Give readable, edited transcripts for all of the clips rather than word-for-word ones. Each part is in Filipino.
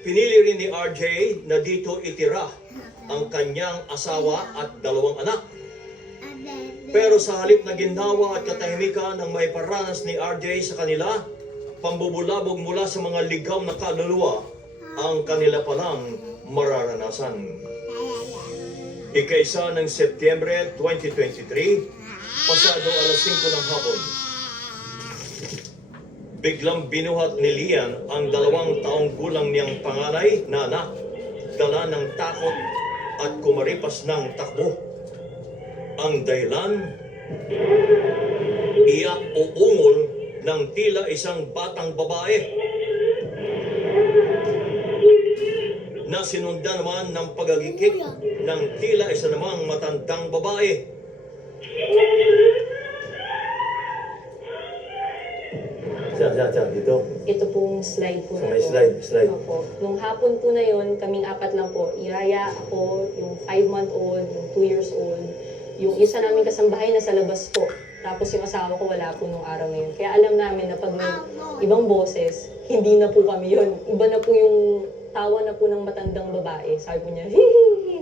Pinili rin ni RJ na dito itira ang kanyang asawa at 2 anak. Pero sa halip na ginhawa at katahimikan ang maiparanas ni RJ sa kanila, pambubulabog mula sa mga ligaw na kaluluwa ang kanila palang mararanasan. Ika-1 ng Setyembre 2023, pasado alas 5 ng hapon, biglang binuhat ni Lian ang 2 taong gulang niyang panganay na anak, dala ng takot at kumaripas ng takbo. Ang dahilan, iyak o ungol ng tila isang batang babae na sinundan naman ng pagagikik ng tila isa namang matandang babae. Dito. Ito pong slide po na May slide. Opo. Nung hapon po na yun, kaming 4 lang po. Yaya, ako, yung 5-month-old, yung 2 years old. Yung isa namin kasambahay na sa labas po. Tapos yung asawa ko wala po nung araw na yun. Kaya alam namin na pag may ibang boses, hindi na po kami yun. Iba na po yung tawa na po ng matandang babae. Sabi po niya, hihihi.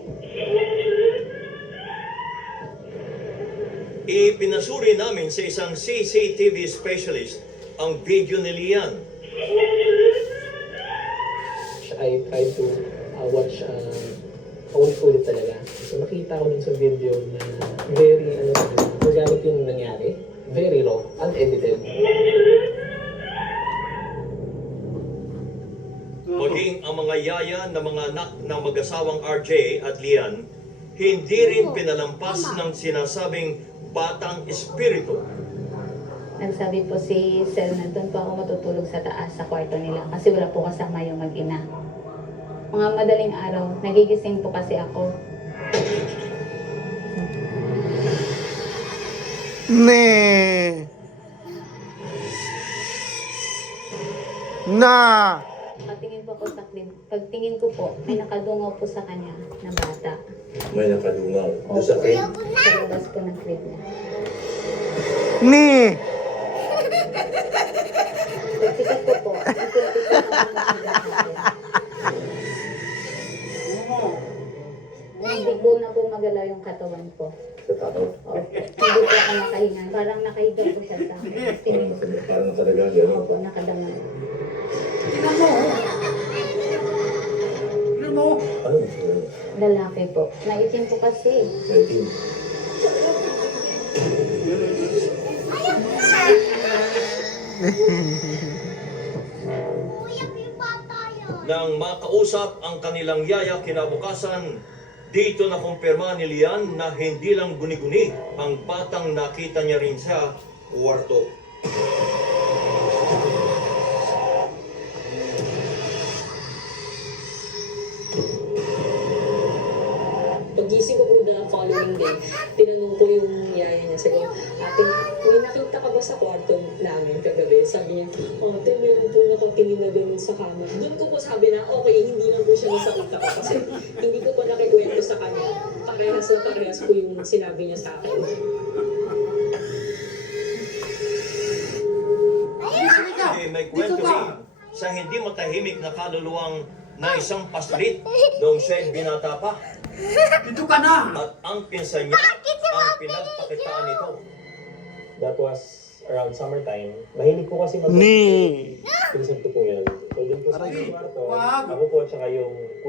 Ipinasuri namin sa isang CCTV specialist ang video ni Lian. I tried to watch paulit-ulit talaga. So nakita ko dun sa video na very, organic yung nangyari. Very raw, unedited. Maging ang mga yaya na mga anak ng mag-asawang RJ at Lian, hindi rin pinalampas ng sinasabing batang espiritu. Nagsabi po si Sel na doon po ako matutulog sa taas sa kwarto nila kasi wala po kasama yung mag-ina. Mga madaling araw, nagigising po kasi ako. Nee. Na. Pagtingin po ako sa crib, pagtingin ko po, may nakadungaw po sa kanya na bata. May nakadungaw. Doon sa crib? Sa labas po ng crib niya. Nee. Pagsikap ko po, ikulapit ko na hindi ko na po magalaw yung katawan ko. Sa tao. Hindi po ako nakahinga. Parang nakahiga po siya sa akin. Parang talaga gano'n. Opo, nakadama. Ano? Lalaki po. Naitim po kasi. Nang makausap ang kanilang yaya kinabukasan, dito na kumpirma ni Lian na hindi lang guni-guni ang batang nakita niya rin sa kwarto. Pagising ko po na following day, tinanong ko yung yaya niya. Sabi ko, ate, may nakita ka ba sa kwarto namin kagabi? Sabi niya, ate, meron po nakatingin na ganun sa kama. Doon ko po sabi na, okay, hindi na po siya nasa utak ko kasi hindi ko po nakikwento sa kanya. Parehas po yung sinabi niya sa akin. May kwento rin sa hindi matahimik na kaluluwang na isang paslit noong siya'y binata pa. Dito ka na! At ang pinsan niya ang pinagpakitaan nito. That was around summertime. Mahilig ko kasi Nee. Pinsan ko po yan. So dun po sa kwarto, Wag! ako po at saka yung kuya